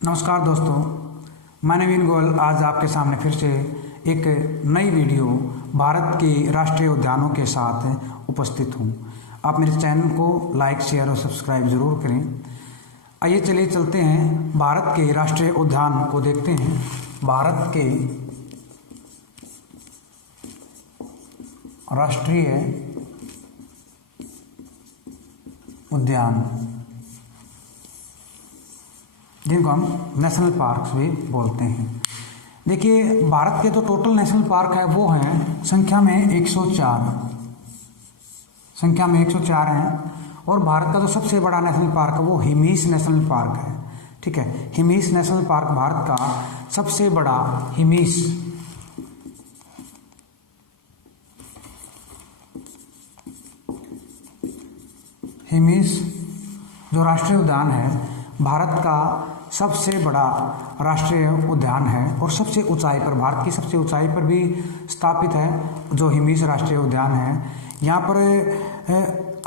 नमस्कार दोस्तों, मैं नवीन गोयल आज आपके सामने फिर से एक नई वीडियो भारत के राष्ट्रीय उद्यानों के साथ उपस्थित हूँ। आप मेरे चैनल को लाइक, शेयर और सब्सक्राइब ज़रूर करें। आइए चलिए चलते हैं, भारत के राष्ट्रीय उद्यान को देखते हैं। भारत के राष्ट्रीय उद्यान, जिनको हम नेशनल पार्क्स भी बोलते हैं। देखिए, भारत के जो टोटल नेशनल पार्क है वो हैं संख्या में 104 हैं। और भारत का जो सबसे बड़ा नेशनल पार्क है वो हिमीस नेशनल पार्क है। ठीक है, हिमीस नेशनल पार्क भारत का सबसे बड़ा हिमीस जो राष्ट्रीय उद्यान है भारत का सबसे बड़ा राष्ट्रीय उद्यान है और सबसे ऊंचाई पर, भारत की सबसे ऊंचाई पर भी स्थापित है जो हिमीस राष्ट्रीय उद्यान है। यहाँ पर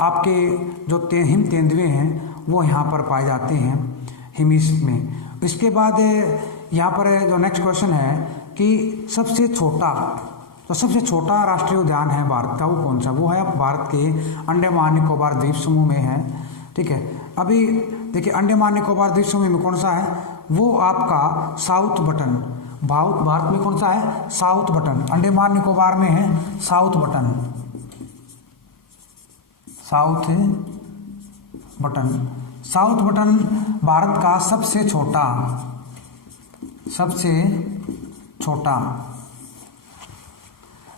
आपके जो हिम तेंदुए हैं वो यहाँ पर पाए जाते हैं हिमीस में। इसके बाद यहाँ पर जो नेक्स्ट क्वेश्चन है कि सबसे छोटा राष्ट्रीय उद्यान है भारत का वो कौन सा? वो है भारत के अंडमान निकोबार द्वीप समूह में है। ठीक है, अभी देखिए अंडमान निकोबार द्वीप समूह में कौन सा है? वो आपका साउथ बटन। भारत में कौन सा है? South button. अंडमान निकोबार में है साउथ बटन भारत का सबसे छोटा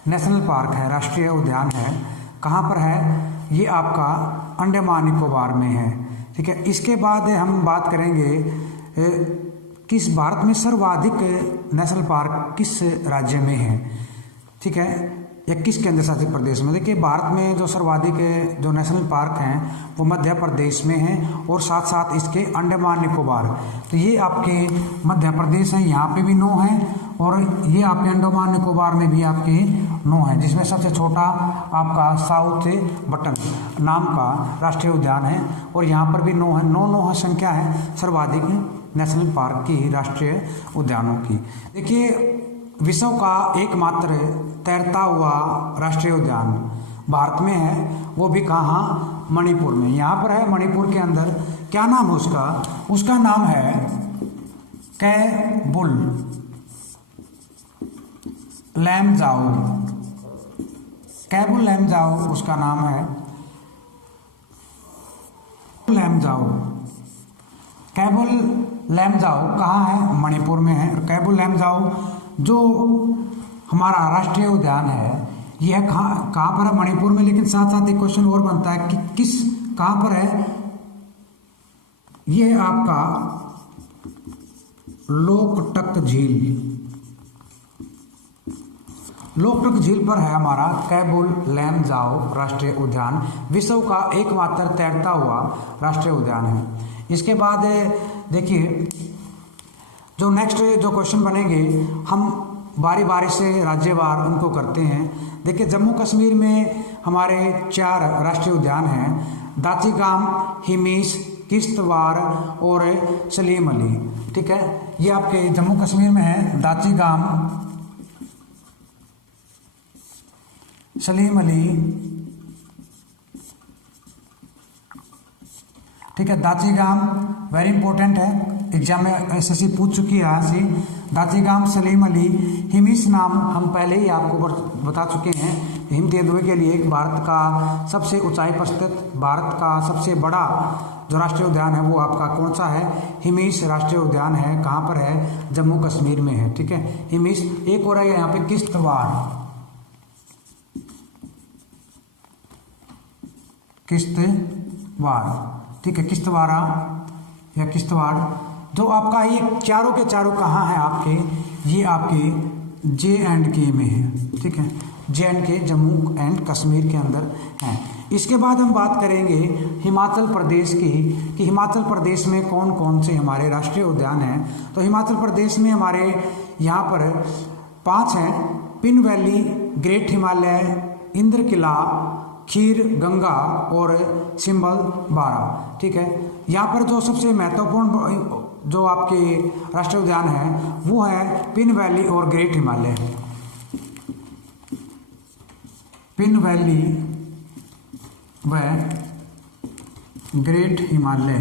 नेशनल पार्क है, राष्ट्रीय उद्यान है। कहाँ पर है? ये आपका अंडमान निकोबार में है। ठीक है, इसके बाद हम बात करेंगे किस भारत में सर्वाधिक नेशनल पार्क किस राज्य में है। ठीक है, या किस केंद्र शासित प्रदेश में? देखिए, भारत में जो सर्वाधिक जो नेशनल पार्क हैं वो मध्य प्रदेश में हैं और साथ साथ इसके अंडमान निकोबार। तो ये आपके मध्य प्रदेश है, यहाँ पे भी 9 हैं और ये आपके अंडमान निकोबार में भी आपके 9 हैं, जिसमें सबसे छोटा आपका साउथ बटन नाम का राष्ट्रीय उद्यान है और यहाँ पर भी 9 है। 9 संख्या है सर्वाधिक नेशनल पार्क की, राष्ट्रीय उद्यानों की। देखिए, विश्व का एकमात्र तैरता हुआ राष्ट्रीय उद्यान भारत में है, वो भी कहाँ? मणिपुर में। यहाँ पर है मणिपुर के अंदर। क्या नाम है उसका? उसका नाम है कैबुल लैमजाओ उसका नाम है। कैबुल लैमजाओ कहाँ है? मणिपुर में है। और कैबुल लैमजाओ जो हमारा राष्ट्रीय उद्यान है यह कहाँ पर है? मणिपुर में। लेकिन साथ साथ एक क्वेश्चन और बनता है कि कहाँ पर है? यह आपका लोकटक झील पर है हमारा कैबुल लैमजाओ राष्ट्रीय उद्यान। विश्व का एकमात्र तैरता हुआ राष्ट्रीय उद्यान है। इसके बाद देखिए, जो नेक्स्ट जो क्वेश्चन बनेंगे हम बारी बारी से राज्यवार उनको करते हैं। देखिए, जम्मू कश्मीर में हमारे 4 राष्ट्रीय उद्यान हैं, दाचिगाम, हिमीस, किश्तवाड़ और सलीम अली। ठीक है, ये आपके जम्मू कश्मीर में है दाचिगाम, सलीम अली। ठीक है, दाचिगाम वेरी इंपॉर्टेंट है, एग्जाम में एसएससी पूछ चुकी है यहाँ से। दाचिगाम, सलीम अली, हिमीस नाम हम पहले ही आपको बता चुके हैं। हिम तेंदुए के लिए भारत का सबसे ऊंचाई पर स्थित, भारत का सबसे बड़ा जो राष्ट्रीय उद्यान है वो आपका कौन सा है? हिमीस राष्ट्रीय उद्यान है। कहाँ पर है? जम्मू कश्मीर में है। ठीक है, हिमीस। एक और है यहाँ पे किश्तवाड़। ठीक है, किश्तवाड़ा या किश्तवाड़ जो आपका ये चारों के चारों कहाँ है आपके? ये आपके J&K में है। ठीक है, J&K जम्मू एंड कश्मीर के अंदर हैं। इसके बाद हम बात करेंगे हिमाचल प्रदेश की, कि हिमाचल प्रदेश में कौन कौन से हमारे राष्ट्रीय उद्यान हैं। तो हिमाचल प्रदेश में हमारे यहाँ पर 5 हैं, पिन वैली, ग्रेट हिमालय, इंद्रकिला, खीर गंगा और सिंबल 12। ठीक है, यहाँ पर जो सबसे महत्वपूर्ण जो आपके राष्ट्रीय उद्यान है वो है पिन वैली और ग्रेट हिमालय। पिन वैली व ग्रेट हिमालय,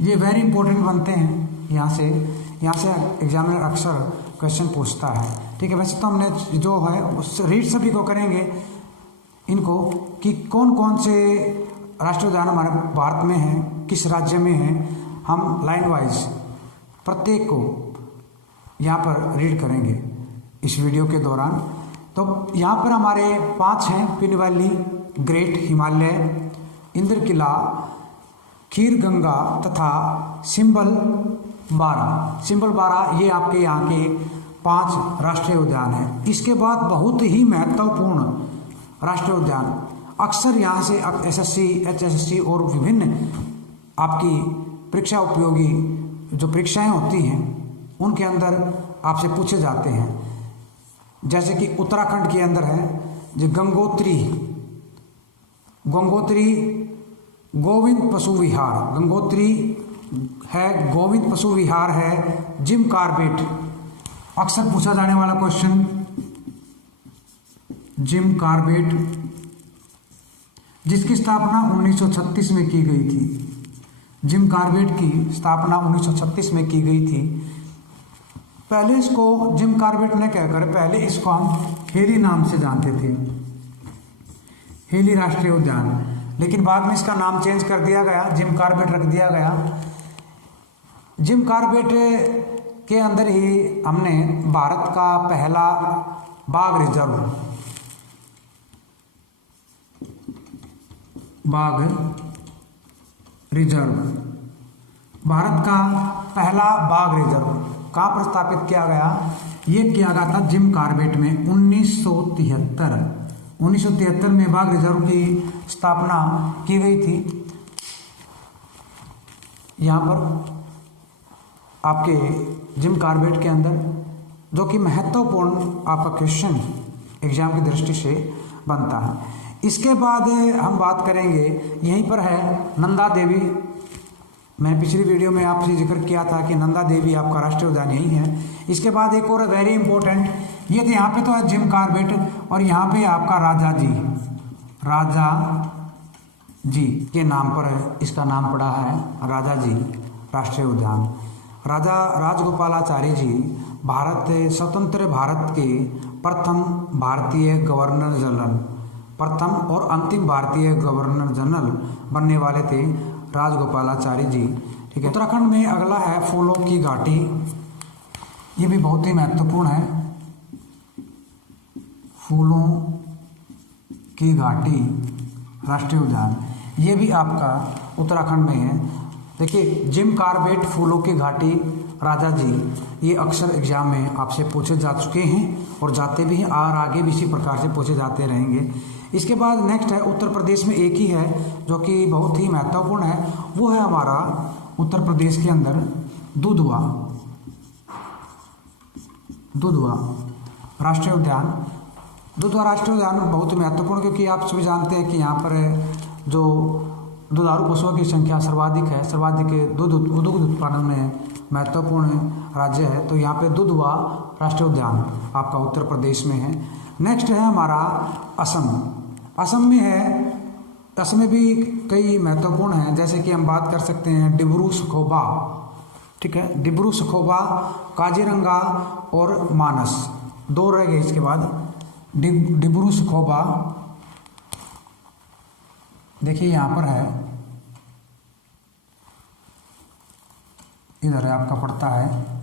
ये वेरी इंपॉर्टेंट बनते हैं। यहाँ से एग्जामिनर अक्सर क्वेश्चन पूछता है। ठीक है, वैसे तो हमने जो है उस रीड सभी को करेंगे इनको कि कौन कौन से राष्ट्रीय उद्यान हमारे भारत में हैं, किस राज्य में हैं, हम लाइन वाइज प्रत्येक को यहाँ पर रीड करेंगे इस वीडियो के दौरान। तो यहाँ पर हमारे 5 हैं, पिन वैली, ग्रेट हिमालय, इंद्रकिला, खीर गंगा तथा सिंबल बारा। ये आपके यहाँ के 5 राष्ट्रीय उद्यान हैं। इसके बाद बहुत ही महत्वपूर्ण राष्ट्रीय उद्यान, अक्सर यहाँ से एसएससी, एचएसएससी और विभिन्न आपकी परीक्षा उपयोगी जो परीक्षाएं होती हैं उनके अंदर आपसे पूछे जाते हैं। जैसे कि उत्तराखंड के अंदर है जो गंगोत्री गोविंद पशु विहार, गंगोत्री है, गोविंद पशु विहार है, जिम कॉर्बेट, अक्सर पूछा जाने वाला क्वेश्चन, जिम कॉर्बेट, जिसकी स्थापना 1936 में की गई थी। जिम कॉर्बेट की स्थापना 1936 में की गई थी। पहले इसको जिम कॉर्बेट ने कहकर पहले इसको हम हेली नाम से जानते थे, हेली राष्ट्रीय उद्यान, लेकिन बाद में इसका नाम चेंज कर दिया गया, जिम कॉर्बेट रख दिया गया। जिम कॉर्बेट के अंदर ही हमने भारत का पहला बाघ रिजर्व, भारत का पहला बाघ रिजर्व कहाँ पर स्थापित किया गया? ये किया गया था जिम कॉर्बेट में 1973 में बाघ रिजर्व की स्थापना की गई थी। यहाँ पर आपके जिम कॉर्बेट के अंदर जो कि महत्वपूर्ण आपका क्वेश्चन एग्जाम की दृष्टि से बनता है। इसके बाद हम बात करेंगे, यहीं पर है नंदा देवी। मैंने पिछली वीडियो में आपसे जिक्र किया था कि नंदा देवी आपका राष्ट्रीय उद्यान यही है। इसके बाद एक और वेरी इंपॉर्टेंट, ये तो यहाँ पे तो है जिम कॉर्बेट, और यहाँ पे आपका राजा जी के नाम पर इसका नाम पड़ा है राजा जी राष्ट्रीय उद्यान। राजा राजगोपालाचारी जी स्वतंत्र भारत के प्रथम भारतीय गवर्नर जनरल, प्रथम और अंतिम भारतीय गवर्नर जनरल बनने वाले थे राजगोपालाचारी जी। ठीक है, उत्तराखंड में अगला है फूलों की घाटी, ये भी बहुत ही महत्वपूर्ण है। फूलों की घाटी राष्ट्रीय उद्यान, ये भी आपका उत्तराखंड में है। देखिए, जिम कॉर्बेट, फूलों की घाटी, राजा जी, ये अक्सर एग्जाम में आपसे पूछे जा चुके हैं और जाते भी हैं और आगे भी इसी प्रकार से पूछे जाते रहेंगे। इसके बाद नेक्स्ट है उत्तर प्रदेश में एक ही है जो कि बहुत ही महत्वपूर्ण है, वो है हमारा उत्तर प्रदेश के अंदर दुधवा राष्ट्रीय उद्यान। दुधवा राष्ट्रीय उद्यान बहुत ही महत्वपूर्ण, क्योंकि आप सभी जानते हैं कि यहाँ पर जो दुधारू पशुओं की संख्या सर्वाधिक है, सर्वाधिक दुग्ध उत्पादन में महत्वपूर्ण राज्य है, तो यहाँ पे दुधवा राष्ट्रीय उद्यान आपका उत्तर प्रदेश में है। नेक्स्ट है हमारा असम में है, असम में भी कई महत्वपूर्ण हैं, जैसे कि हम बात कर सकते हैं डिब्रू सखोबा। ठीक है, डिब्रू सखोबा, काजीरंगा और मानस, 2 रह गए। इसके बाद डिब्रू सखोबा, देखिए यहाँ पर है, इधर है आपका पड़ता है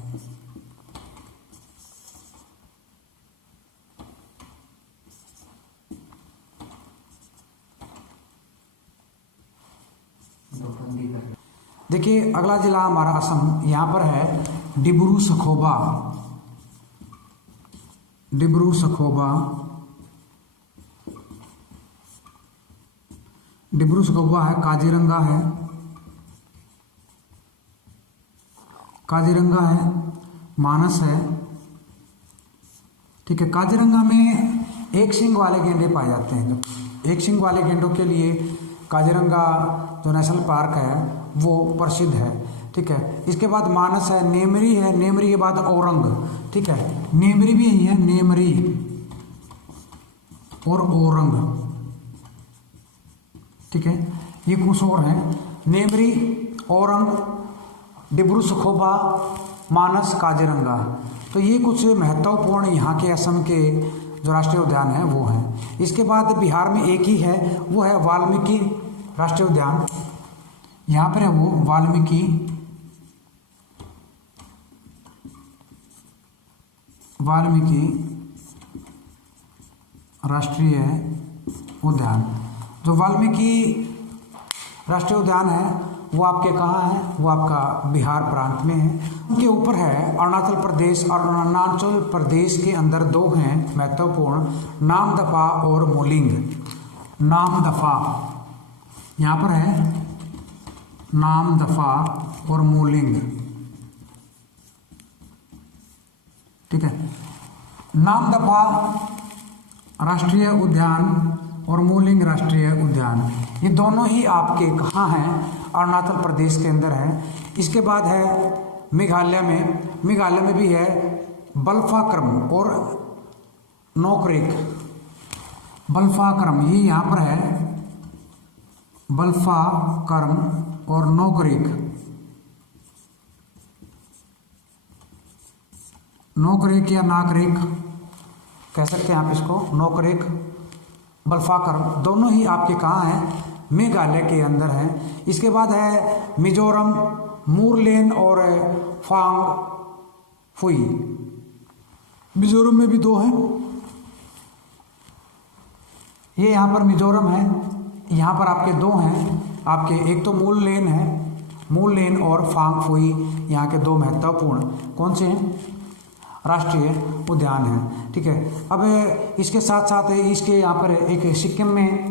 देखिए अगला जिला हमारा असम, यहाँ पर है डिब्रू सखोबा। डिब्रू सखोबा है, काजीरंगा है, मानस है। ठीक है, काजीरंगा में एक सींग वाले गेंडे पाए जाते हैं। एक सींग वाले गेंडों के लिए काजीरंगा जो नेशनल पार्क है वो प्रसिद्ध है। ठीक है, इसके बाद मानस है, नेमरी है, नेमरी के बाद औरंग। ठीक है, नेमरी भी यही है, नेमरी और औरंग। ठीक है, ये कुछ और है, नेमरी, औरंग, डिब्रू सखोबा, मानस, काजीरंगा। तो ये कुछ महत्वपूर्ण यहाँ के असम के जो राष्ट्रीय उद्यान है वो हैं। इसके बाद बिहार में एक ही है, वो है वाल्मीकि राष्ट्रीय उद्यान। यहाँ पर है वो वाल्मीकि राष्ट्रीय उद्यान। जो वाल्मीकि राष्ट्रीय उद्यान है वो आपके कहाँ है, वो आपका बिहार प्रांत में है। उनके ऊपर है अरुणाचल प्रदेश, और अरुणाचल प्रदेश के अंदर दो हैं महत्वपूर्ण, नामदफा और मोलिंग। नामदफा यहाँ पर है, नामदफा और मोलिंग। ठीक है, नामदफा राष्ट्रीय उद्यान और मोलिंग राष्ट्रीय उद्यान, ये दोनों ही आपके कहाँ हैं, अरुणाचल प्रदेश के अंदर है। इसके बाद है मेघालय में भी है बल्फाक्रम और नोकरेक। बल्फाक्रम ये यहाँ पर है, बल्फाक्रम और नोकरेक। नोकरेक या नाकरेक कह सकते हैं आप इसको, नोकरेक, बल्फाक्रम, दोनों ही आपके कहाँ हैं, मेघालय के अंदर है। इसके बाद है मिजोरम, मूरलेन और फांग फुई। मिजोरम में भी दो हैं, ये यहाँ पर मिजोरम है, यहाँ पर आपके दो हैं, आपके एक तो मूरलेन है, मूरलेन और फांग फुई यहाँ के दो महत्वपूर्ण कौन से हैं, राष्ट्रीय उद्यान हैं। ठीक है, अब इसके साथ साथ इसके यहाँ पर एक सिक्किम में,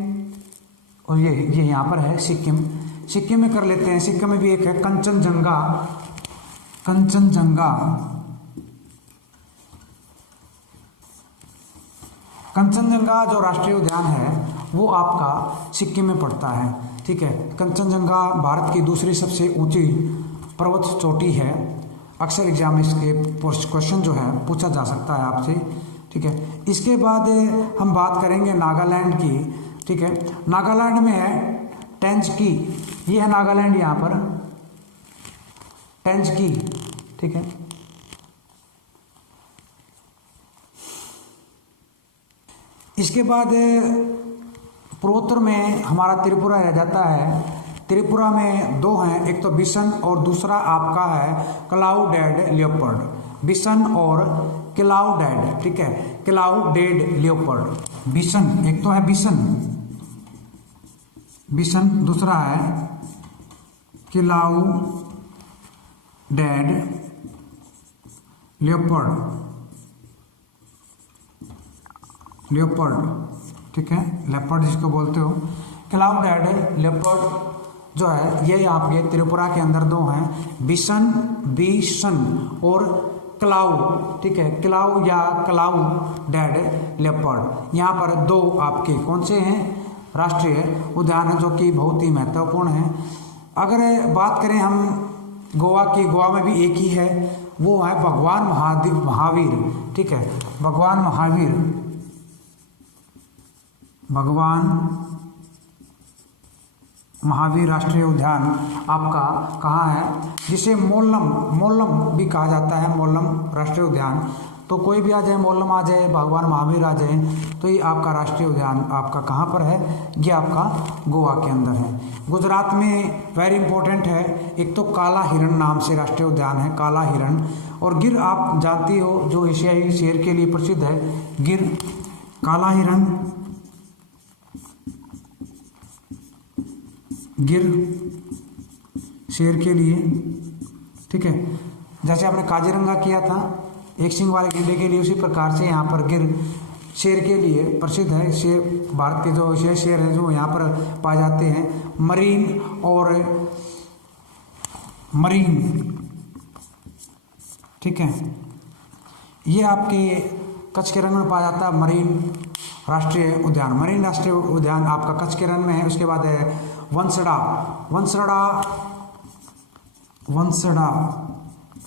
और ये यहाँ पर है सिक्किम में कर लेते हैं। सिक्किम में भी एक है कंचनजंगा। कंचनजंगा जो राष्ट्रीय उद्यान है वो आपका सिक्किम में पड़ता है। ठीक है, कंचनजंगा भारत की दूसरी सबसे ऊंची पर्वत चोटी है। अक्सर एग्जाम में इसके क्वेश्चन जो है पूछा जा सकता है आपसे। ठीक है, इसके बाद हम बात करेंगे नागालैंड की। ठीक है, नागालैंड में है टेंजकी, ये है नागालैंड, यहाँ पर टेंजकी। ठीक है, इसके बाद पूर्वोत्तर में हमारा त्रिपुरा रह जाता है। त्रिपुरा में दो हैं, एक तो बिसन और दूसरा आपका है क्लाउडेड लियोपर्ड। बिसन और क्लाउडेड। ठीक है, क्लाउडेड लियोपर्ड, बिसन, एक तो है बिसन, दूसरा है क्लाउडेड लियोपर्ड। ठीक है, लेपर्ड जिसको बोलते हो, क्लाउडेड लेपर्ड जो है ये आपके त्रिपुरा के अंदर दो हैं, बिसन और क्लाउ। ठीक है, क्लाउ या क्लाउडेड लेपर्ड, यहाँ पर दो आपके कौन से हैं, राष्ट्रीय उद्यान है, जो कि बहुत ही महत्वपूर्ण है। अगर बात करें हम गोवा की, गोवा में भी एक ही है, वो है भगवान महावीर। ठीक है, भगवान महावीर राष्ट्रीय उद्यान आपका कहाँ है, जिसे मोल्लम भी कहा जाता है, मोल्लम राष्ट्रीय उद्यान। तो कोई भी आ जाए, मोल्लम आ जाए, भगवान महावीर आ जाए, तो ये आपका राष्ट्रीय उद्यान आपका कहाँ पर है, ये आपका गोवा के अंदर है। गुजरात में वेरी इंपॉर्टेंट है, एक तो काला हिरण नाम से राष्ट्रीय उद्यान है, काला हिरण। और गिर आप जानती हो, जो एशियाई शेर के लिए प्रसिद्ध है, गिर, काला हिरण, गिर शेर के लिए। ठीक है, जैसे आपने काजीरंगा किया था एक सींग वाले गेंडे के लिए, उसी प्रकार से यहाँ पर गिर शेर के लिए प्रसिद्ध है। शेर भारत के जो एशियाई शेर हैं जो यहाँ पर पाए जाते हैं। मरीन, ठीक है, ये आपके कच्छ के रण में पाया जाता है, मरीन राष्ट्रीय उद्यान आपका कच्छ के रण में है। उसके बाद है वंसड़ा वंसड़ा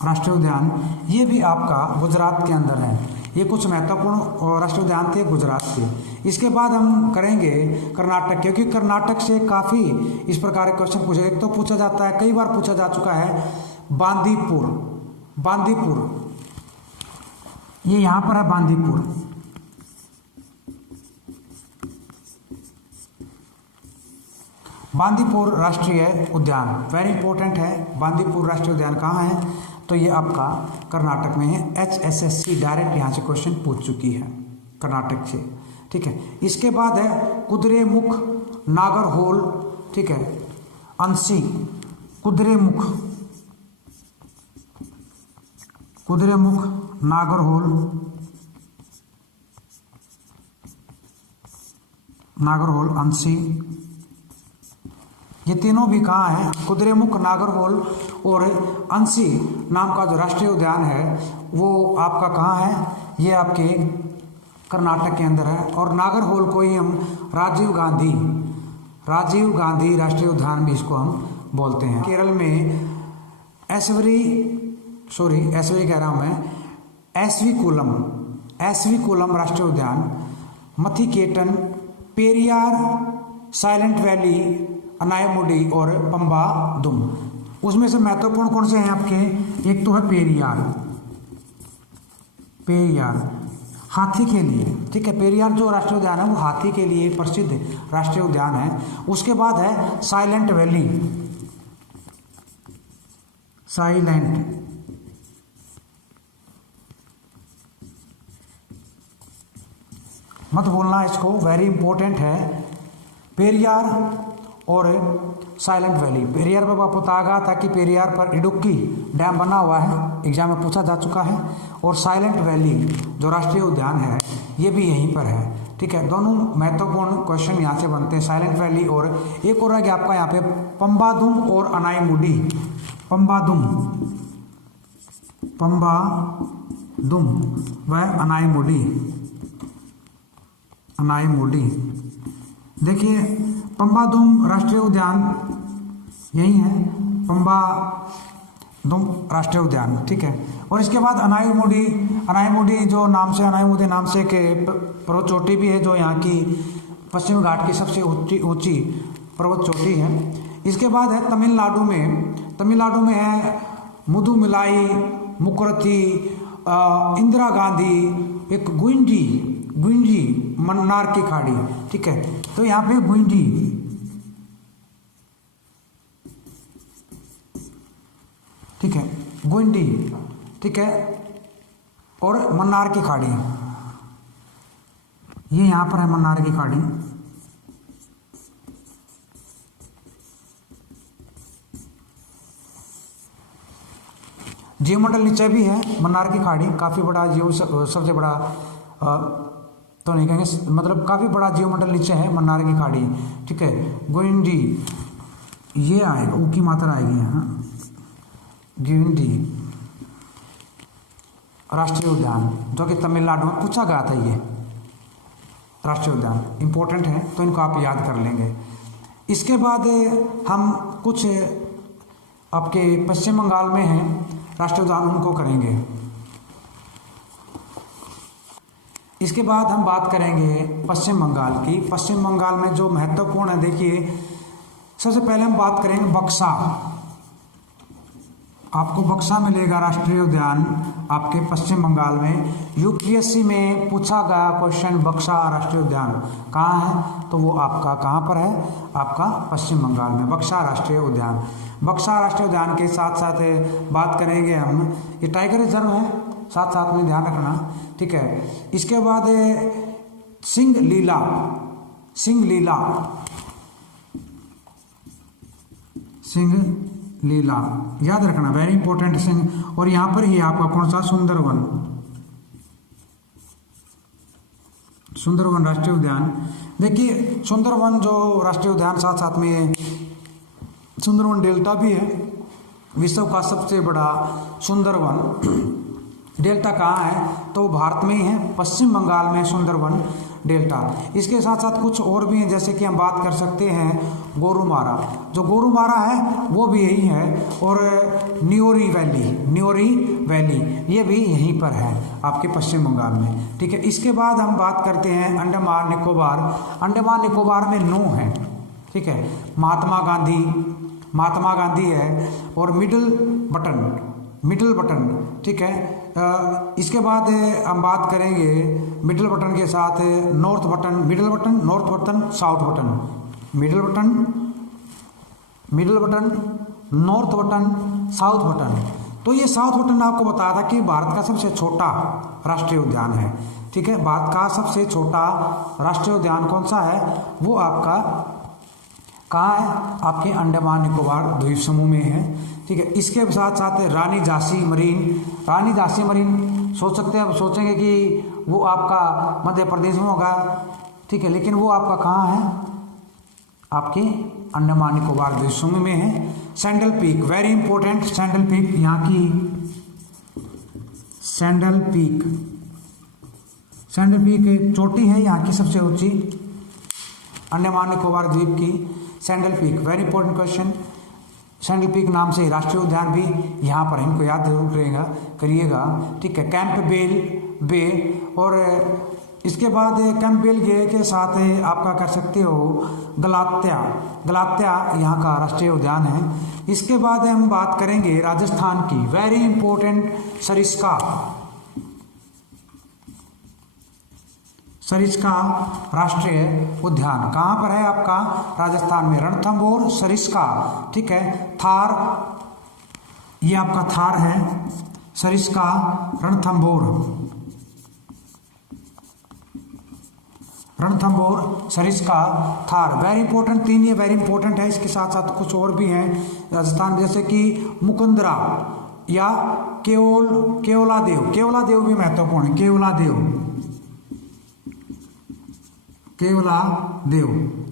राष्ट्रीय उद्यान, ये भी आपका गुजरात के अंदर है। ये कुछ महत्वपूर्ण राष्ट्रीय उद्यान थे गुजरात के। इसके बाद हम करेंगे कर्नाटक, क्योंकि कर्नाटक से काफ़ी इस प्रकार के क्वेश्चन पूछे। एक तो पूछा जाता है, कई बार पूछा जा चुका है, बांदीपुर। बांदीपुर ये यहाँ पर है, बांदीपुर। बांदीपुर राष्ट्रीय उद्यान वेरी इंपॉर्टेंट है। बांदीपुर राष्ट्रीय उद्यान कहाँ है? तो ये आपका कर्नाटक में है। HSSC डायरेक्ट यहाँ से क्वेश्चन पूछ चुकी है कर्नाटक से, ठीक है। इसके बाद है कुद्रेमुख नागरहोल, ठीक है, अंशी, कुद्रेमुख नागरहोल अंशी, ये तीनों भी कहाँ है? कुद्रेमुख, नागरहोल और अंशी नाम का जो राष्ट्रीय उद्यान है वो आपका कहाँ है? ये आपके कर्नाटक के अंदर है। और नागरहोल को ही हम राजीव गांधी राष्ट्रीय उद्यान भी इसको हम बोलते हैं। केरल में ऐश्वरी कह रहा हूँ मैं, एसवीकुलम राष्ट्रीय उद्यान, मथिकेटन, पेरियार, साइलेंट वैली, अनायमुडी और पंबादुम। उसमें से महत्वपूर्ण कौन से हैं आपके? एक तो है पेरियार हाथी के लिए, ठीक है। पेरियार जो राष्ट्रीय उद्यान है वो हाथी के लिए प्रसिद्ध राष्ट्रीय उद्यान है। उसके बाद है साइलेंट वैली, मत भूलना इसको, वेरी इंपॉर्टेंट है। पेरियार और साइलेंट वैली। पेरियार पर पता गया था कि पेरियार पर इडुक्की डैम बना हुआ है, एग्जाम में पूछा जा चुका है। और साइलेंट वैली जो राष्ट्रीय उद्यान है ये भी यहीं पर है, ठीक है। दोनों महत्वपूर्ण क्वेश्चन यहाँ से बनते हैं, साइलेंट वैली और एक और है आपका यहाँ पे पंबादुम और अनाईमुडी। पंबादुम व अनाईमुडी। देखिए पंबादुम राष्ट्रीय उद्यान यही है, पंबादुम राष्ट्रीय उद्यान, ठीक है। और इसके बाद अनाईमुडी जो नाम से, अनाईमुदी नाम से के पर्वत चोटी भी है जो यहाँ की पश्चिम घाट की सबसे ऊंची पर्वत चोटी है। इसके बाद है तमिलनाडु में है मुदुमलाई, मुकरथी, इंदिरा गांधी, एक गुंजी मन्नार की खाड़ी, ठीक है। तो यहाँ पे गुंजी, ठीक है, गुंडी, ठीक है, और मन्नार की खाड़ी, ये यहाँ पर है मन्नार की खाड़ी। जीवमंडल नीचे भी है मन्नार की खाड़ी, काफ़ी बड़ा सबसे बड़ा तो नहीं कहेंगे, मतलब काफ़ी बड़ा जीवमंडल नीचे है मन्नार की खाड़ी, ठीक है। गोइंडी ये आएगा, ऊ की मात्रा आएगी यहाँ, गिंडी राष्ट्रीय उद्यान जो कि तमिलनाडु में पूछा गया था। ये राष्ट्रीय उद्यान इंपॉर्टेंट है तो इनको आप याद कर लेंगे। इसके बाद हम कुछ आपके पश्चिम बंगाल में हैं राष्ट्रीय उद्यान, उनको करेंगे। इसके बाद हम बात करेंगे पश्चिम बंगाल की। पश्चिम बंगाल में जो महत्वपूर्ण है, देखिए सबसे पहले हम बात करेंगे बक्सा। आपको बक्सा मिलेगा राष्ट्रीय उद्यान आपके पश्चिम बंगाल में। यूपीएससी में पूछा गया क्वेश्चन, बक्सा राष्ट्रीय उद्यान कहाँ है? तो वो आपका कहाँ पर है? आपका पश्चिम बंगाल में बक्सा राष्ट्रीय उद्यान। बक्सा राष्ट्रीय उद्यान के साथ साथ बात करेंगे हम, ये टाइगर रिजर्व है, साथ साथ में ध्यान रखना, ठीक है। इसके बाद सिंह लीला याद रखना, वेरी इंपॉर्टेंट सिंह। और यहाँ पर ही आपका कौन सा? सुंदरवन राष्ट्रीय उद्यान। देखिए सुंदरवन जो राष्ट्रीय उद्यान, साथ साथ में सुंदरवन डेल्टा भी है, विश्व का सबसे बड़ा सुंदरवन डेल्टा कहाँ है? तो भारत में ही है, पश्चिम बंगाल में सुंदरवन डेल्टा। इसके साथ साथ कुछ और भी हैं, जैसे कि हम बात कर सकते हैं गोरुमारा। जो गोरुमारा है वो भी यही है, और न्योरी वैली ये भी यहीं पर है आपके पश्चिम बंगाल में, ठीक है। इसके बाद हम बात करते हैं अंडमान निकोबार। अंडमान निकोबार में 9 है, ठीक है। महात्मा गांधी है, और मिडिल बटन, ठीक है। इसके बाद हम बात करेंगे मिडिल बटन के साथ north button, north button, south button, middle button, north button, south button. तो ये साउथ बटन आपको बताया था कि भारत का सबसे छोटा राष्ट्रीय उद्यान है, ठीक है। भारत का सबसे छोटा राष्ट्रीय उद्यान कौन सा है, वो आपका कहाँ है, आपके अंडमान निकोबार द्वीप समूह में है, ठीक है। इसके साथ साथ रानी झांसी मरीन सोचेंगे कि वो आपका मध्य प्रदेश में होगा, ठीक है, लेकिन वो आपका कहाँ है, आपके अंडमान निकोबार द्वीप समूह में है। Sandal peak, very important, sandal peak यहाँ की सैंडल पीक चोटी है यहाँ की सबसे ऊंची, अंडमान निकोबार द्वीप की sandal peak, very important question. Sandal peak नाम से राष्ट्रीय उद्यान भी यहाँ पर, इनको याद जरूर करिएगा, ठीक है। कैंप बे और इसके बाद कैंप बेल के साथ आपका कर सकते हो गलात्या यहाँ का राष्ट्रीय उद्यान है। इसके बाद हम बात करेंगे राजस्थान की, वेरी इंपॉर्टेंट, सरिस्का राष्ट्रीय उद्यान कहाँ पर है आपका, राजस्थान में, रणथंभौर, सरिस्का, ठीक है। थार, ये आपका थार है, सरिस्का, रणथंभौर, सरिस्का, थार, वेरी इंपॉर्टेंट, 3 ये वेरी इंपॉर्टेंट है। इसके साथ साथ कुछ और भी हैं राजस्थान, जैसे कि मुकुंदरा या केवलादेव भी महत्वपूर्ण है, केवलादेव,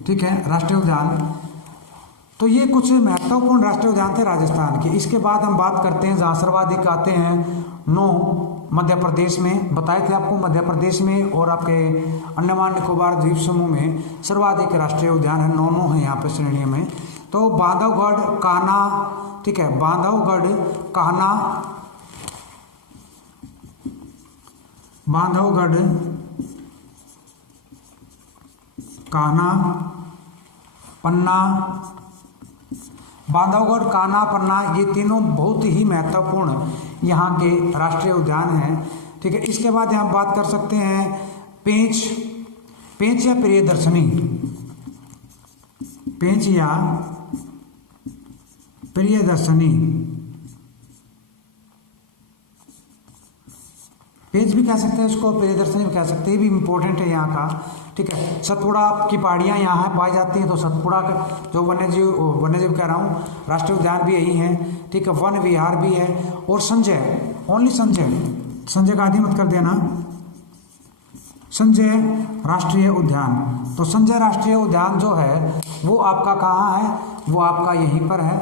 ठीक है, राष्ट्रीय उद्यान। तो ये कुछ महत्वपूर्ण राष्ट्रीय उद्यान थे राजस्थान के। इसके बाद हम बात करते हैं जहाँ सर्वाधिक आते हैं 9 मध्य प्रदेश में, बताए थे आपको, मध्य प्रदेश में और आपके अंडमान निकोबार द्वीप समूह में सर्वाधिक राष्ट्रीय उद्यान है, 9 है यहाँ पे श्रेणी में। तो बांधवगढ़, कान्हा, ठीक है, बांधवगढ़, कान्हा, पन्ना, ये तीनों बहुत ही महत्वपूर्ण यहाँ के राष्ट्रीय उद्यान हैं, ठीक है। इसके बाद यहाँ बात कर सकते हैं पेंच या प्रियदर्शनी, पेंच भी कह सकते हैं इसको, प्रियदर्शनी भी कह सकते हैं, ये भी इम्पोर्टेंट है यहाँ का, ठीक है। सतपुड़ा की पहाड़ियाँ यहाँ पाई जाती हैं, तो सतपुड़ा का जो वन्यजीव कह रहा हूँ राष्ट्रीय उद्यान भी यही है, ठीक है। वन विहार भी है, और संजय का आदि मत कर देना, संजय राष्ट्रीय उद्यान। तो संजय राष्ट्रीय उद्यान जो है वो आपका कहाँ है, वो आपका यहीं पर है,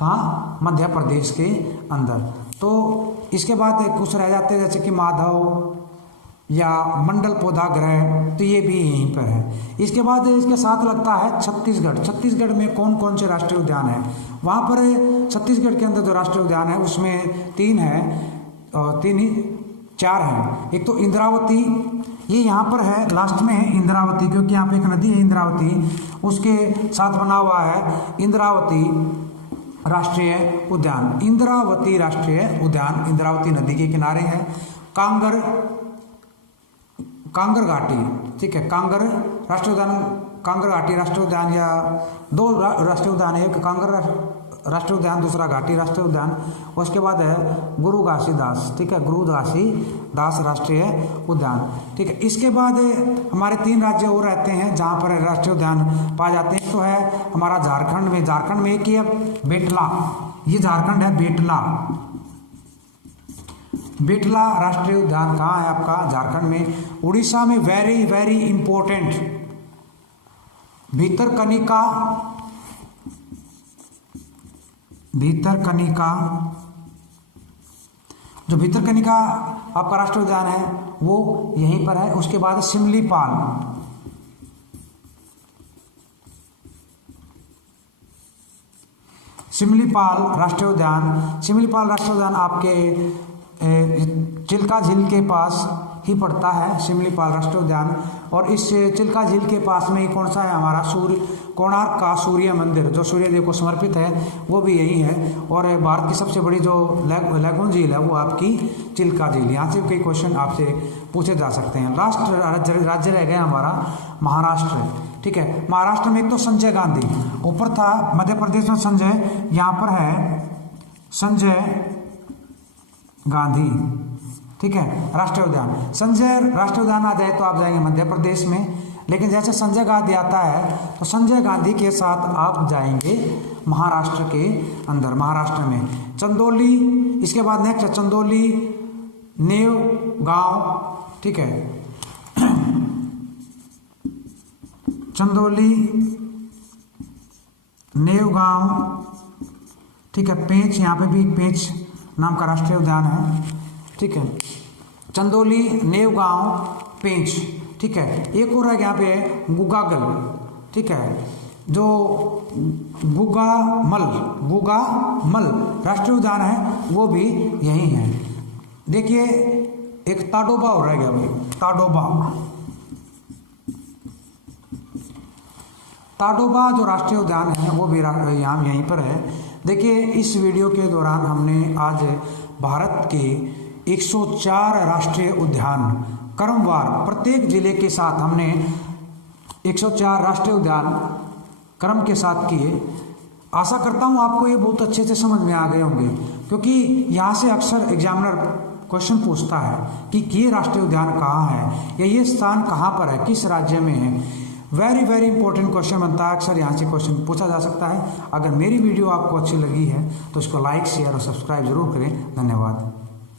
कहाँ, मध्य प्रदेश के अंदर। तो इसके बाद कुछ रह जाते हैं जैसे कि माधव या मंडल पौधा गृह, तो ये भी यहीं पर है। इसके बाद इसके साथ लगता है छत्तीसगढ़ में कौन कौन से राष्ट्रीय उद्यान है, वहाँ पर छत्तीसगढ़ के अंदर जो राष्ट्रीय उद्यान है उसमें 4 हैं। एक तो इंद्रावती, ये यहाँ पर है, लास्ट में है इंद्रावती, क्योंकि यहाँ पे एक नदी है इंद्रावती, उसके साथ बना हुआ है इंद्रावती राष्ट्रीय उद्यान, इंद्रावती नदी के किनारे है। कांगर घाटी, ठीक है, कांगर घाटी राष्ट्रीय उद्यान, या 2 राष्ट्रीय उद्यान है, एक कांगर राष्ट्रीय उद्यान, दूसरा घाटी राष्ट्रीय उद्यान। उसके बाद है गुरु घासीदास, ठीक है, गुरु घासीदास राष्ट्रीय उद्यान, ठीक है। इसके बाद हमारे 3 राज्य और रहते हैं जहाँ पर राष्ट्रीय उद्यान पाए जाते हैं। तो है हमारा झारखंड में एक ही है, बेटला, ये झारखंड है, बेटला राष्ट्रीय उद्यान कहाँ है आपका, झारखंड में। उड़ीसा में वेरी वेरी इंपॉर्टेंट भितरकनिका, जो भितरकनिका आपका राष्ट्रीय उद्यान है वो यहीं पर है। उसके बाद सिमलीपाल, सिमलीपाल राष्ट्रीय उद्यान, सिमलीपाल राष्ट्रीय उद्यान आपके चिल्का झील के पास ही पड़ता है, सिमलीपाल राष्ट्रीय उद्यान। और इस चिल्का झील के पास में ही कौन सा है हमारा कोणार्क का सूर्य मंदिर, जो सूर्य देव को समर्पित है, वो भी यही है। और भारत की सबसे बड़ी जो लैगून झील है वो आपकी चिल्का झील। यहाँ से कई क्वेश्चन आपसे पूछे जा सकते हैं। राज्य रह गया हमारा महाराष्ट्र, ठीक है। महाराष्ट्र में एक तो संजय गांधी ऊपर था, मध्य प्रदेश में संजय, यहाँ पर है संजय गांधी, ठीक है, राष्ट्रीय उद्यान। संजय राष्ट्रीय उद्यान आ जाए तो आप जाएंगे मध्य प्रदेश में, लेकिन जैसे संजय गांधी आता है तो संजय गांधी के साथ आप जाएंगे महाराष्ट्र के अंदर, महाराष्ट्र में चंदौली। इसके बाद नेक्स्ट है चंदौली नेव गांव, ठीक है, चंदौली नेव गांव, ठीक है। पेंच, यहाँ पे भी पेंच नाम का राष्ट्रीय उद्यान है, ठीक है। चंदौली नेव गांव पेंच, ठीक है। एक और है यहाँ पे गुगागल, ठीक है, जो गुगामल राष्ट्रीय उद्यान है, वो भी यही है। देखिए एक ताडोबा हो रहा है भाई, ताडोबा जो राष्ट्रीय उद्यान है वो भी यहाँ यहीं पर है। देखिए इस वीडियो के दौरान हमने आज भारत के 104 राष्ट्रीय उद्यान क्रमवार प्रत्येक जिले के साथ हमने 104 राष्ट्रीय उद्यान क्रम के साथ किए। आशा करता हूँ आपको ये बहुत अच्छे से समझ में आ गए होंगे, क्योंकि यहाँ से अक्सर एग्जामिनर क्वेश्चन पूछता है कि ये राष्ट्रीय उद्यान कहाँ है या ये स्थान कहाँ पर है, किस राज्य में है। वेरी इंपॉर्टेंट क्वेश्चन बनता है, अक्सर यहाँ से क्वेश्चन पूछा जा सकता है। अगर मेरी वीडियो आपको अच्छी लगी है तो इसको लाइक शेयर और सब्सक्राइब जरूर करें। धन्यवाद।